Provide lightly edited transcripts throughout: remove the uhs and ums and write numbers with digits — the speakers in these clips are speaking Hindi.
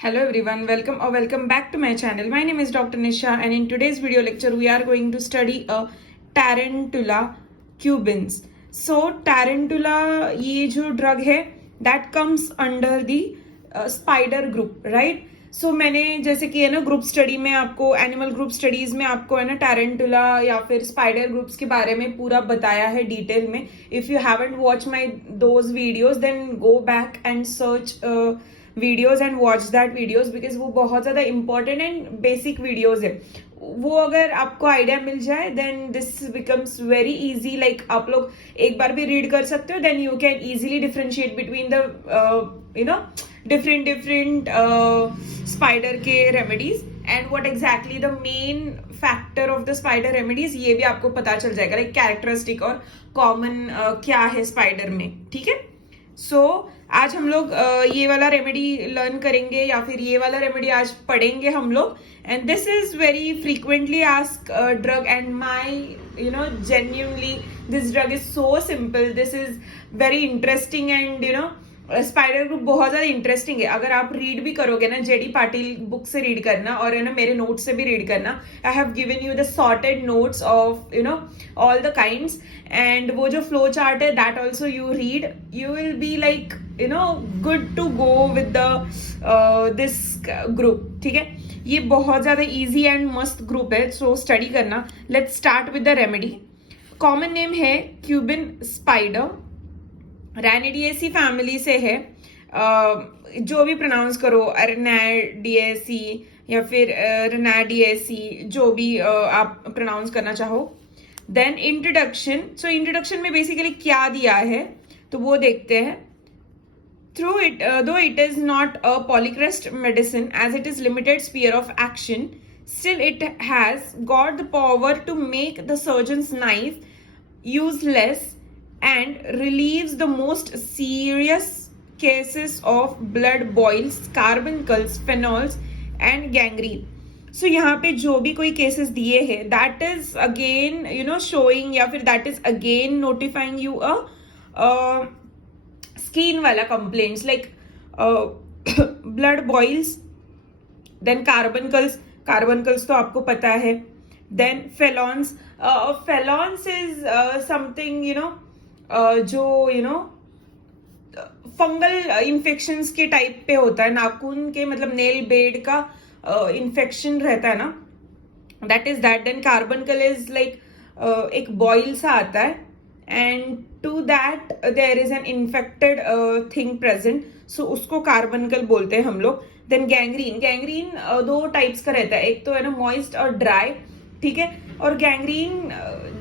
Hello everyone, welcome or welcome back to my channel. My name is Dr. Nisha and in today's video lecture we are going to study a Tarantula cubans. So Tarantula ये जो drug है that comes under the spider group, right? So मैंने जैसे कि है ना ग्रुप स्टडी में आपको एनिमल ग्रुप स्टडीज में आपको है ना टैरेंटुला या फिर स्पाइडर ग्रुप्स के बारे में पूरा बताया है डिटेल में. If you haven't watch my those videos then go back and search videos and watch that videos because वो बहुत ज्यादा इंपॉर्टेंट एंड बेसिक वीडियोज है. वो अगर आपको आइडिया मिल जाए then this becomes very easy. Like आप लोग एक बार भी रीड कर सकते हो then you can easily differentiate between the different spider के remedies and what exactly the main factor of the spider remedies ये भी आपको पता चल जाएगा. लाइक कैरेक्टरिस्टिक और कॉमन क्या है स्पाइडर में. ठीक है. सो आज हम लोग ये वाला रेमेडी लर्न करेंगे या फिर ये वाला रेमेडी आज पढ़ेंगे हम लोग. And this is very frequently ask drug and my genuinely this drug is so simple. This is very interesting and spider group बहुत ज्यादा इंटरेस्टिंग है. अगर आप रीड भी करोगे ना जेडी पाटिल बुक से रीड करना और है ना मेरे नोट्स से भी रीड करना. I have given you the sorted notes of all the kinds and वो जो फ्लो चार्ट है that also you read. You will be like good to go with the this group. ठीक है. ये बहुत ज्यादा इजी एंड मस्त ग्रुप है. सो स्टडी करना. Let's start with the remedy. Common name है क्यूबिन स्पाइडर. रैनिडिएसी फैमिली से है. जो भी प्रोनाउंस करो रैनिडिएसी या फिर रैनिडिएसी जो भी आप प्रोनाउंस करना चाहो. Then introduction. सो इंट्रोडक्शन में बेसिकली क्या दिया है तो वो देखते हैं. Through it though it is not a polycrest medicine as it is limited sphere of action still it has got the power to make the surgeon's knife useless and relieves the most serious cases of blood boils, carbuncles, phenols and gangrene. So यहाँ पे जो भी कोई cases दिए हैं that is again showing या फिर that is again notifying you a skin वाला complaints like blood boils, then carbuncles तो आपको पता है. then phelons. Phelons is something जो फंगल इन्फेक्शंस के टाइप पे होता है. नाखून के मतलब नेल बेड का इन्फेक्शन रहता है ना that is that. Then carbuncle is like एक बॉइल सा आता है and to that there is an infected thing present. So उसको कार्बनकल बोलते हैं हम लोग. देन गैंग्रीन दो टाइप्स का रहता है. एक तो है ना मॉइस्ट और ड्राई. ठीक है. और गैंग्रीन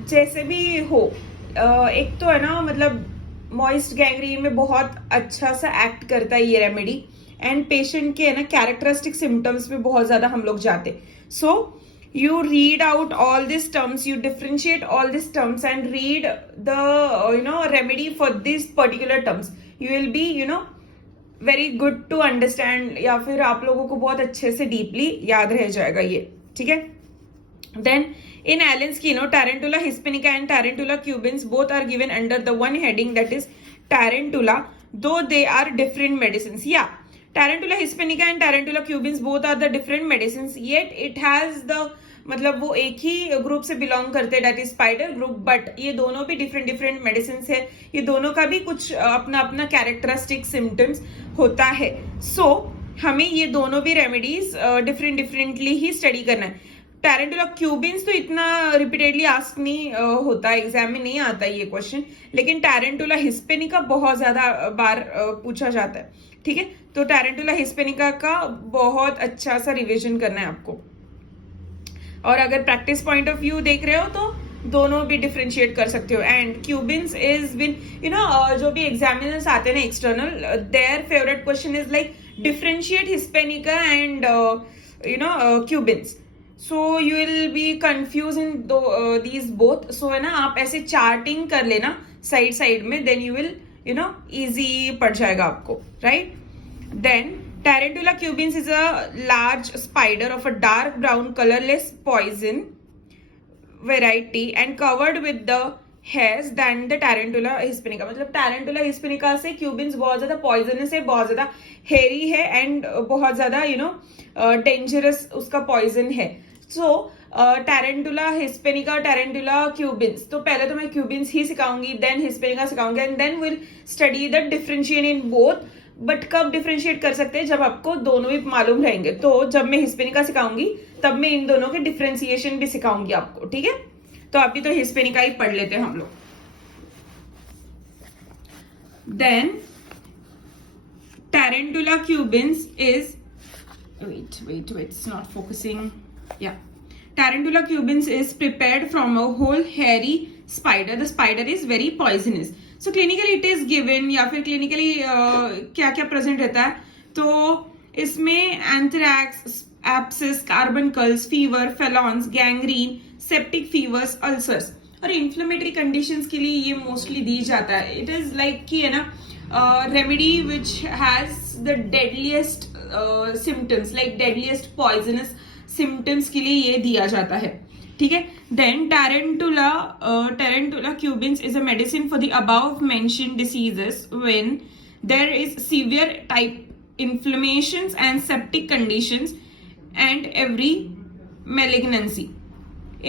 जैसे भी हो एक तो है ना मतलब मॉइस्ट गैंग्रीन में बहुत अच्छा सा एक्ट करता है ये रेमेडी एंड पेशेंट के है ना कैरेक्टरिस्टिक सिम्टम्स में बहुत ज्यादा हम लोग जाते. सो you read out all these terms, you differentiate all these terms and read the remedy for these particular terms. You will be very good to understand या फिर आप लोगों को बहुत अच्छे से डीपली याद रह जाएगा ये. ठीक है. Then in Allen's keynote, Tarantula hispanica and Tarantula cubans both are given under the one heading that is Tarantula, though they are different medicines. Yeah, Tarantula hispanica and Tarantula cubans both are the different medicines, yet it has the मतलब वो एक ही ग्रुप से बिलोंग करते हैं that is spider group. But ये दोनों भी डिफरेंट मेडिसिन है. ये दोनों का भी कुछ अपना अपना कैरेक्टरिस्टिक सिम्टम्स होता है. सो हमें ये दोनों भी रेमेडीज डिफरेंटली ही स्टडी करना है. टैरेंटुला क्यूबिन्स तो इतना रिपीटेडली आस्क नहीं होता, एग्जाम में नहीं आता ये क्वेश्चन. लेकिन टैरेंटुला हिस्पेनिका बहुत ज्यादा बार पूछा जाता है. ठीक है. तो टैरेंटुला हिस्पेनिका का बहुत अच्छा सा रिविजन करना है आपको. और अगर प्रैक्टिस पॉइंट ऑफ व्यू देख रहे हो तो दोनों भी डिफरेंशिएट कर सकते हो. एंड क्यूबिन्स इज बिन जो भी एग्जामिनर्स आते हैं ना external their favourite question is like differentiate hispanica and cubensis. So you will be confuse in these both. So है ना आप ऐसे चार्टिंग कर लेना साइड में देन यू विल इजी पड़ जाएगा आपको. Right. Then Tarantula cubans is a large spider of a dark brown colorless poison variety and covered with the has then the tarantula hispanica. मतलब टैरेंटुला हिस्पेनिका से क्यूबिन्स बहुत ज्यादा पॉइजनस है, बहुत ज्यादा हेरी है एंड बहुत ज्यादा डेंजरस उसका पॉइजन है। सो टैरेंटुला हिस्पेनिका, टैरेंटुला क्यूबिन्स, तो पहले तो मैं क्यूबिन्स ही सिखाऊंगी, देन हिस्पेनिका सिखाऊंगी and then will study the differentiate in both. But कब डिफरेंशिएट कर सकते हैं, जब आपको दोनों भी मालूम रहेंगे। तो जब मैं हिस्पेनिका सिखाऊंगी तब मैं इन दोनों के डिफरेंशिएशन भी सिखाऊंगी आपको, ठीक है। तो अभी तो हिस्पेनिका ही पढ़ लेते हैं हम लोग। Then tarantula cubensis is wait, it's not focusing. Yeah, Tarantula cubans is prepared from a whole hairy spider. The spider is very poisonous. So clinically it is given, या फिर clinically क्या क्या प्रेजेंट रहता है, तो इसमें anthrax, abscess, carbuncles, fever, felons, gangrene, septic fevers, ulcers और इन्फ्लेमेटरी कंडीशंस के लिए ये मोस्टली दी जाता है। इट इज लाइक कि है ना remedy which has the deadliest symptoms, like deadliest poisonous symptoms के लिए ये दिया जाता है, ठीक है। Then tarantula cubensis is a medicine for the above mentioned diseases when there is severe type inflammations and septic conditions and every malignancy.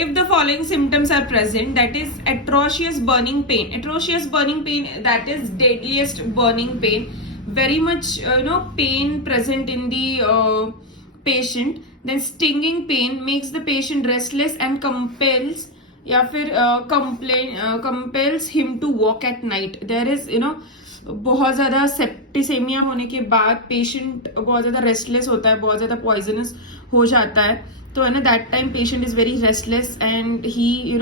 If the following symptoms are present, that is atrocious burning pain, that is deadliest burning pain, very much pain present in the patient. Then stinging pain makes the patient restless and compels या फिर compels him to walk at night. There is बहुत ज्यादा सेप्टिसेमिया होने के बाद पेशेंट बहुत ज्यादा रेस्टलेस होता है, बहुत ज्यादा पॉइजनस हो जाता है, तो है ना that time patient is very restless and he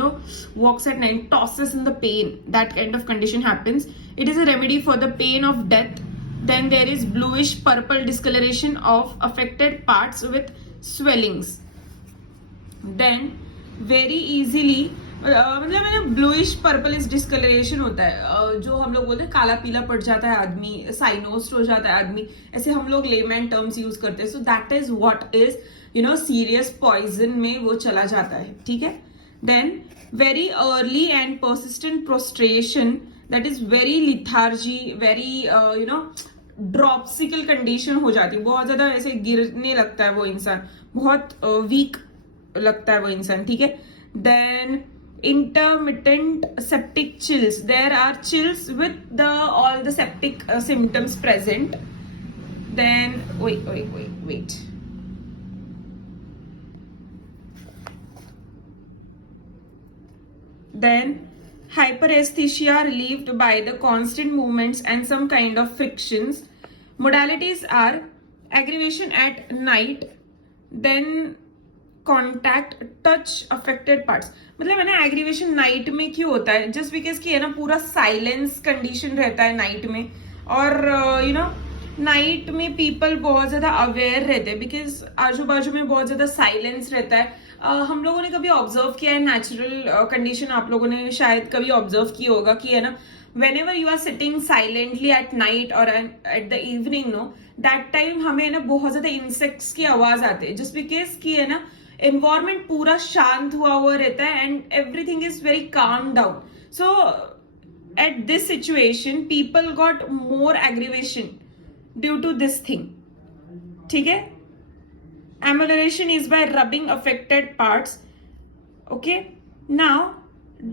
walks at night, tosses in the pain, that kind of condition happens. It is a remedy for the pain of death. Then there is bluish purple discoloration of affected parts with swellings. Then very easily मतलब ब्लूइश पर्पलिश डिस्कलरेशन होता है, जो हम लोग बोलते हैं काला पीला पड़ जाता है आदमी, साइनोस्ट हो जाता है आदमी, ऐसे हम लोग लेमैन टर्म्स यूज करते हैं. So that is what is serious poison में वो चला जाता है, ठीक है. Then very early and persistent prostration, that is very lethargy, very dropsical condition हो जाती है, बहुत ज्यादा ऐसे गिरने लगता है वो इंसान, बहुत वीक लगता है वो इंसान, ठीक है. Then intermittent septic chills, there are chills with all the septic symptoms present. Then wait, then hyperesthesia relieved by the constant movements and some kind of frictions. Modalities are aggravation at night, then contact, touch affected parts. मतलब है ना एग्रीवेशन नाइट में क्यों होता है, जस्ट बिकॉज कि है ना पूरा साइलेंस कंडीशन रहता है नाइट में, और नाइट में पीपल बहुत ज्यादा अवेयर रहते हैं बिकॉज आजू बाजू में बहुत ज्यादा साइलेंस रहता है. हम लोगों ने कभी ऑब्जर्व किया है नेचुरल कंडीशन, आप लोगों ने शायद कभी ऑब्जर्व किया होगा कि है ना whenever you are sitting silently at night or at the evening, that time हमें ना बहुत ज्यादा इंसेक्ट्स की आवाज आती है, जस्ट बिकॉज कि है ना एनवायरमेंट पूरा शांत हुआ रहता है and everything is very calm down. So at this situation people got more aggravation due to this thing, ठीक है. Amelioration is by rubbing affected parts. Okay. Now,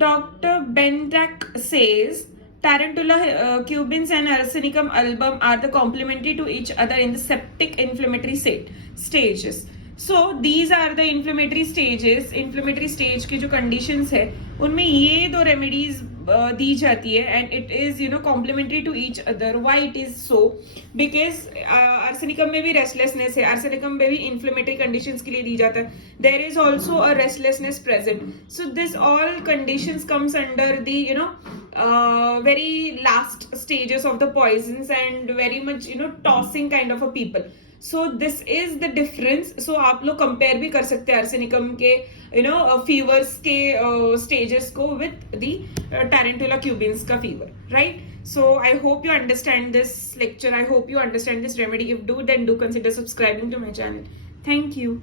Dr. Bendak says Tarantula cubins and Arsenicum album are the complementary to each other in the septic inflammatory stages. So these are the inflammatory stages. Inflammatory stage के जो conditions है उनमें ये दो remedies दी जाती है and it is complementary to each other. Why it is so? Because arsenicum में भी restlessness है, arsenicum में भी inflammatory conditions के लिए दी जाता है. There is also a restlessness present. So this all conditions comes under the very last stages of the poisons and very much tossing kind of a people. So this is the difference. So आप लोग compare भी कर सकते हैं arsenicum के fevers के stages को with the tarantula cubins का fever, right? So I hope you understand this lecture. I hope you understand this remedy. If do, then do consider subscribing to my channel. Thank you.